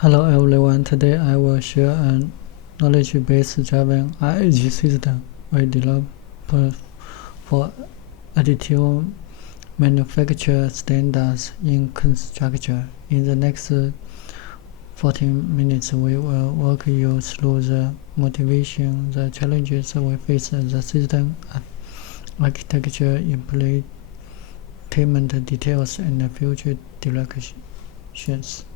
Hello everyone, today I will share a knowledge-based driven IH system we developed for additive manufacture standards in construction. In the next 14 minutes, we will walk you through the motivation, the challenges we face, the system architecture, implementation details, and future directions.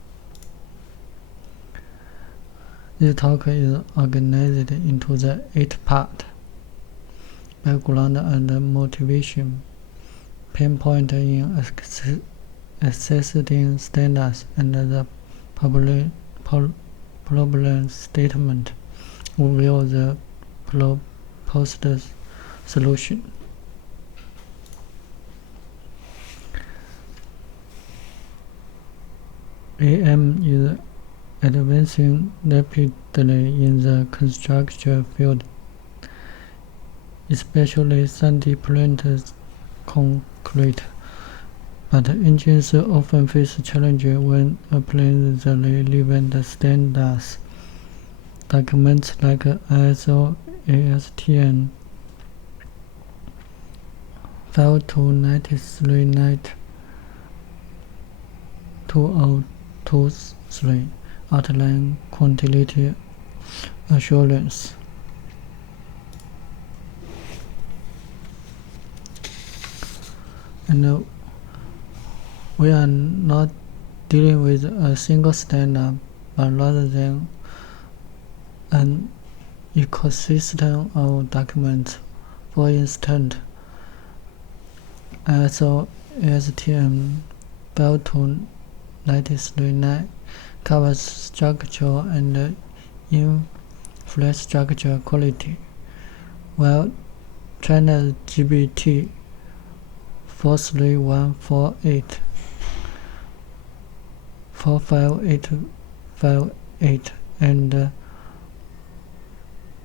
This talk is organized into the 8 parts: background and motivation, pinpoint in assessing standards, and the problem statement, reveal the proposed solution. AM is advancing rapidly in the construction field, especially 3D printed concrete, but engineers often face challenges when applying the relevant standards. Documents like ISO, ASTM 52939-2023 outline quality assurance. And we are not dealing with a single standard, but rather than an ecosystem of documents. For instance, ISO ASTM 52939 covers structural and infrastructure quality, while China's GBT 43148, 45858, and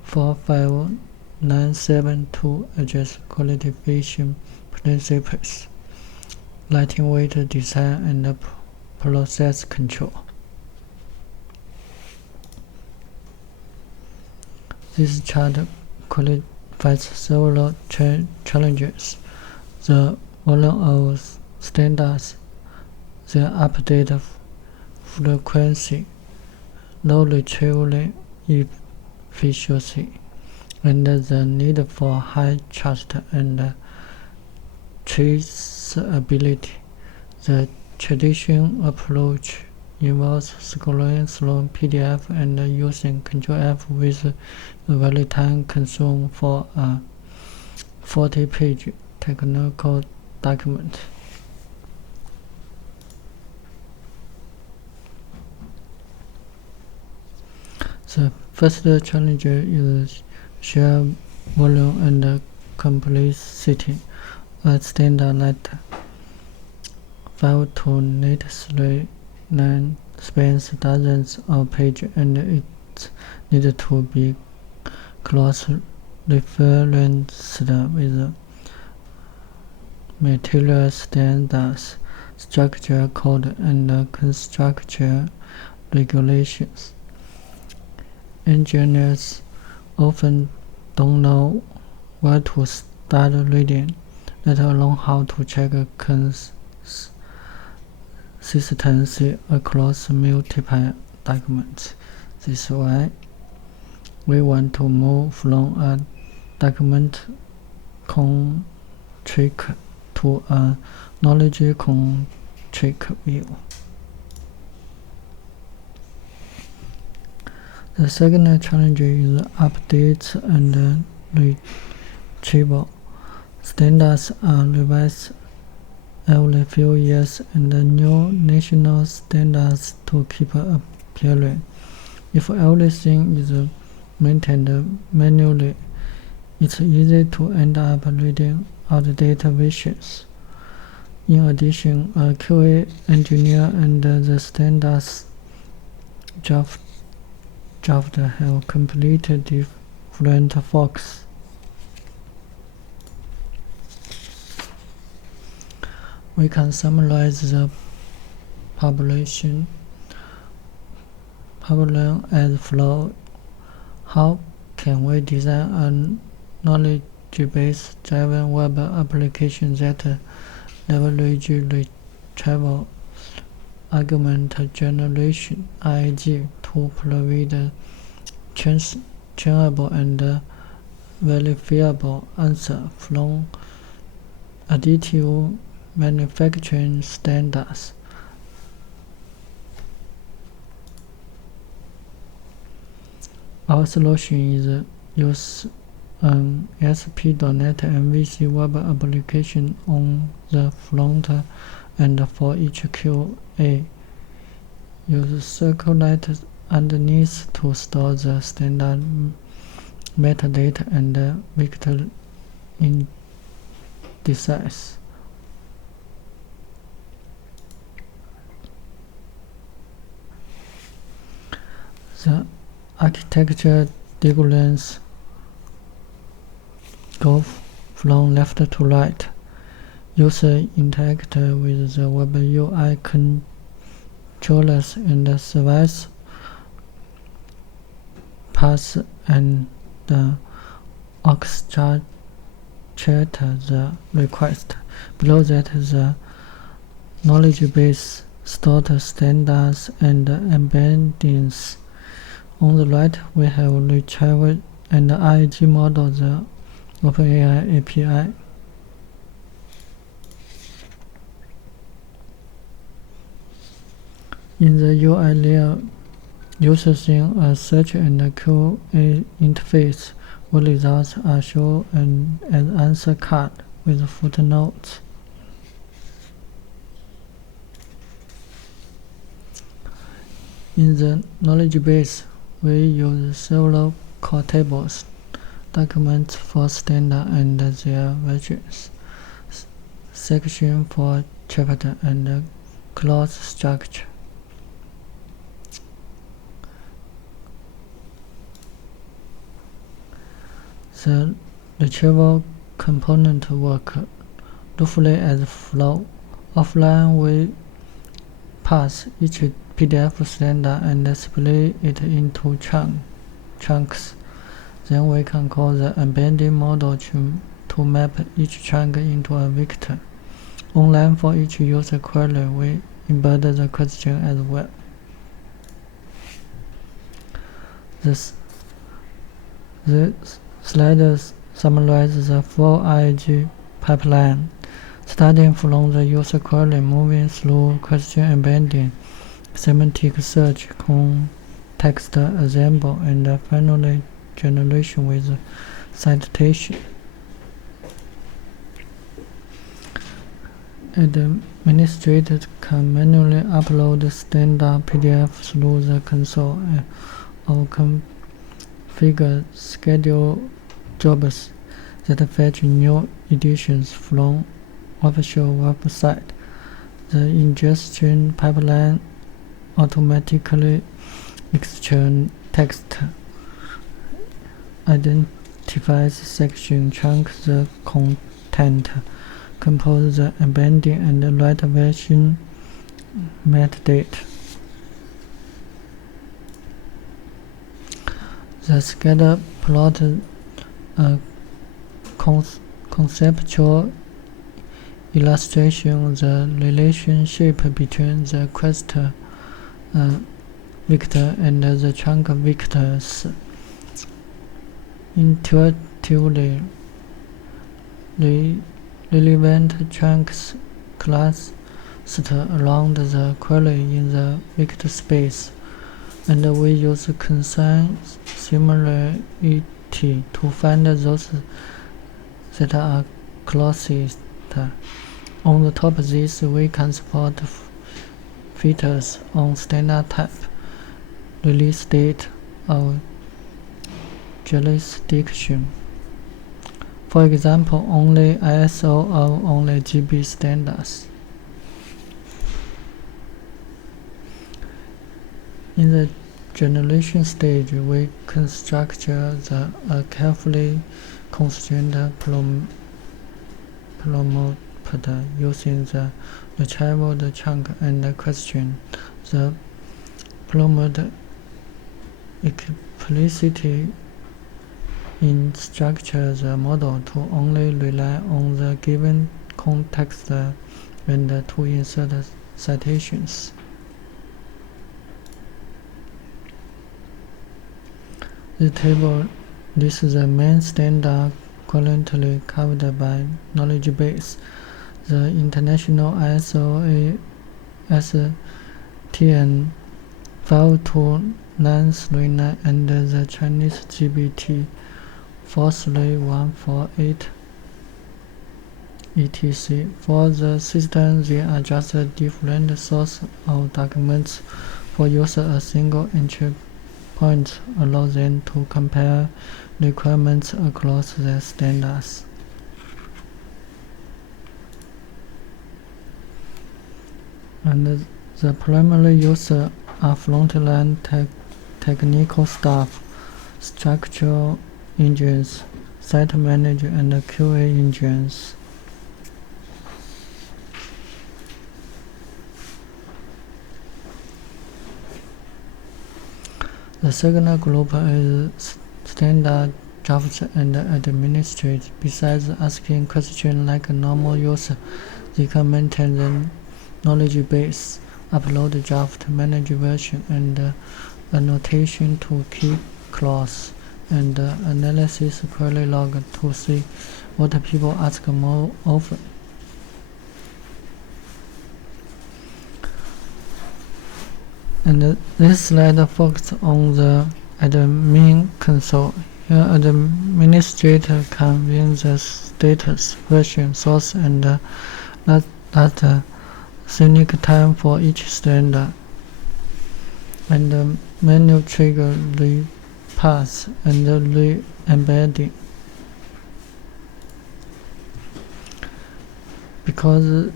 45972 address qualification principles, lightweight design, and process control. This chart qualifies several challenges: the volume of standards, their update frequency, low retrieval efficiency, and the need for high trust and traceability. The traditional approach involves scrolling through PDF and using Ctrl F with very time consumed for a 40-page technical document. The first challenge is sheer volume and complexity. A standard like 52939 spans dozens of pages, and it needs to be cross-referenced with material standards, structural code, and construction regulations. Engineers often don't know where to start reading, let alone how to check consistency across multiple documents. This is why we want to move from a document-centric to a knowledge-centric view. The second challenge is updates and retrieval. Standards are revised every few years, and new national standards to keep appearing. If everything is maintained manually, it's easy to end up reading outdated versions. In addition, a QA engineer and the standards draft have completely different folks. We can summarize the population pipeline as flow. How can we design a knowledge-based driven web application that leverages retrieval argument generation (RAG) to provide trainable and verifiable answer from additive manufacturing standards? Our solution is use an ASP.NET MVC web application on the front end for each QA. Use circlet underneath to store the standard metadata and vector indices. The architecture diagrams go from left to right. User interact with the web UI controllers and service pass and orchestrate the request. Below that, the knowledge base stored standards and embeddings. On the right, we have retrieval and RAG model, the OpenAI API. In the UI layer, users see a search and QA interface where results are shown as answer card with footnotes. In the knowledge base, we use several core tables, documents for standard and their versions, section for chapter, and clause structure. The retrieval component work roughly as flow. Offline, we pass each PDF standard and split it into chunks. Then we can call the embedding model to map each chunk into a vector. Online, for each user query, we embed the question as well. The slide summarizes the full RAG pipeline, starting from the user query, moving through question embedding, semantic search, context ensemble, and finally generation with citation. Administrators can manually upload standard PDF through the console or configure schedule jobs that fetch new editions from official website. The ingestion pipeline automatically extracts text, identifies section, chunks the content, compose the embedding, and write version metadata. The scatter plot a conceptual illustration of the relationship between the quest vector and the chunk vectors. Intuitively, relevant chunks cluster around the query in the vector space, and we use Cunqian similarity to find those that are closest. On the top of this, we can support filters on standard type, release date, or jurisdiction. For example, only ISO or only GB standards. In the generation stage, we construct a carefully constrained prompt using the retrieval chunk and question. The prompt explicitly instruct the model to only rely on the given context and to insert citations. The table lists the main standard currently covered by knowledge base. The international ISO ESN 52939 and the Chinese GBT 43148 etc. For the system, there are just different sources of documents. For users, a single entry point allows them to compare requirements across the standards. And the primary users are frontline technical staff, structural engineers, site manager, and QA engineers. The second group is standard drafts and administrators. Besides asking questions like a normal user, they can maintain the knowledge base, upload draft, manage version, and annotation to key clause, and analysis query log to see what people ask more often. And this slide focuses on the admin console. Here, administrator can view the status, version, source, and that unique time for each standard. And the menu trigger repass and re-embedding. Because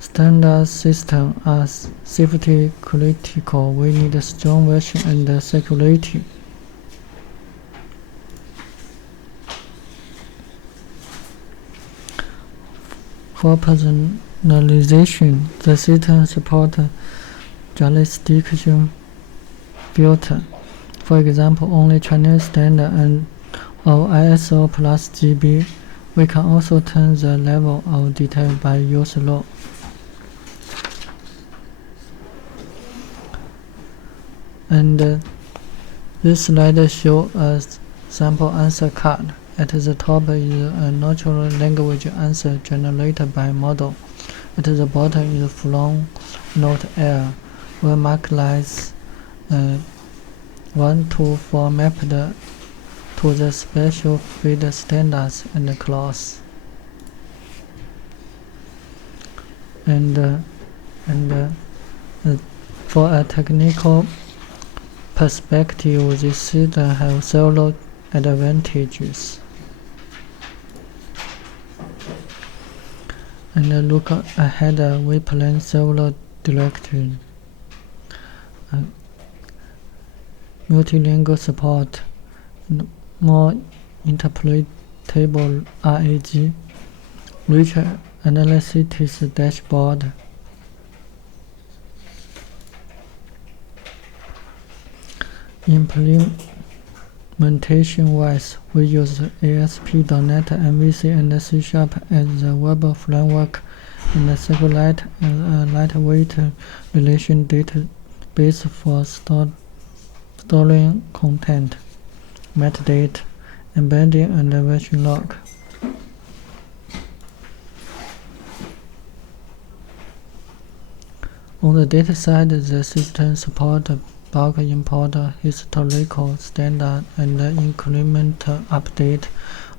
standard systems are safety critical, we need a strong version and security. For personalization, the system supports jurisdiction filter. For example, only Chinese standard and or ISO plus GB. We can also turn the level of detail by use law. And this slide shows a sample answer card. At the top is a natural language answer generated by model. At the bottom is from note error, where mark lines 1 to 4 mapped to the special field standards and clause. And for a technical perspective, this system has several advantages. And look ahead, we plan several directives. Multilingual support, more interpretable RAG, richer analytics dashboard. Implementation-wise, we use ASP.NET, MVC, and C# as the web framework, and SQLite as a lightweight relation database for storing content, metadata, embedding, and version log. On the data side, the system supports bulk import, historical standard, and incremental update,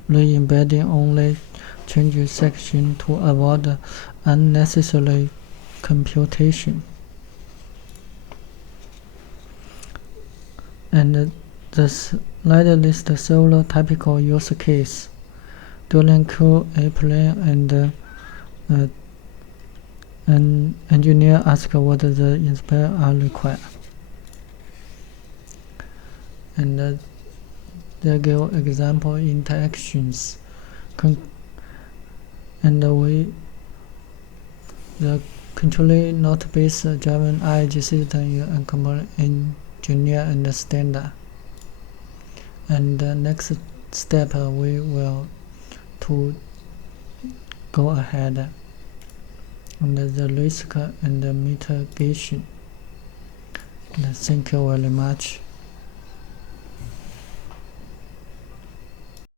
re-embedding only change section to avoid unnecessary computation. And the slide lists several typical use cases. During QA plan, an engineer asks what the inspector are required. And they give example interactions. The controlling node-based driven IAG system is engineer and standard. And the next step we will to go ahead on the risk and the mitigation. And thank you very much.